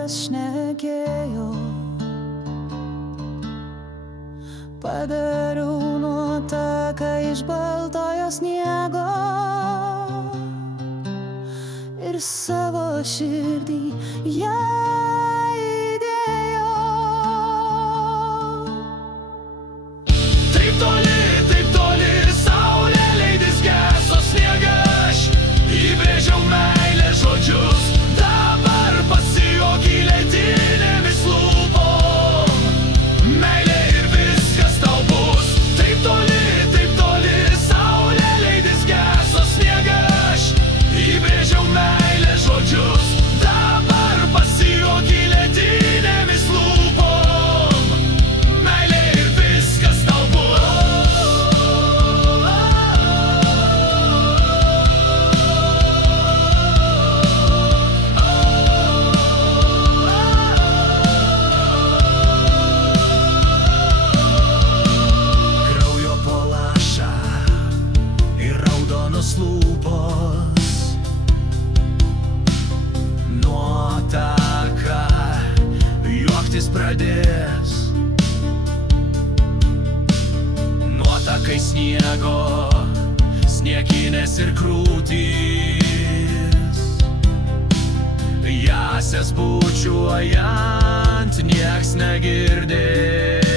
kas šnekėjo. Padariau nuotaką iš baltojo sniego ir savo širdį ją įdėjau. Taip toli, saulė leidys geso sniegą, aš įbrėžiau meilės žodžius, dabar pasijuoki ledinėmis lūpom. Meilė ir viskas tau bus. Taip toli, saulė leidys geso sniegą, aš įbrėžiau meilės žodžius, dabar pasijuoki ledinėmis lūpom. Meilė ir viskas tau bus. Kraujo po lašą ir raudonos lūpos, nuotaka juoktis pradės. Nuotakai sniego, snieginės ir krūtys, jasės bučiuojant nieks negirdės.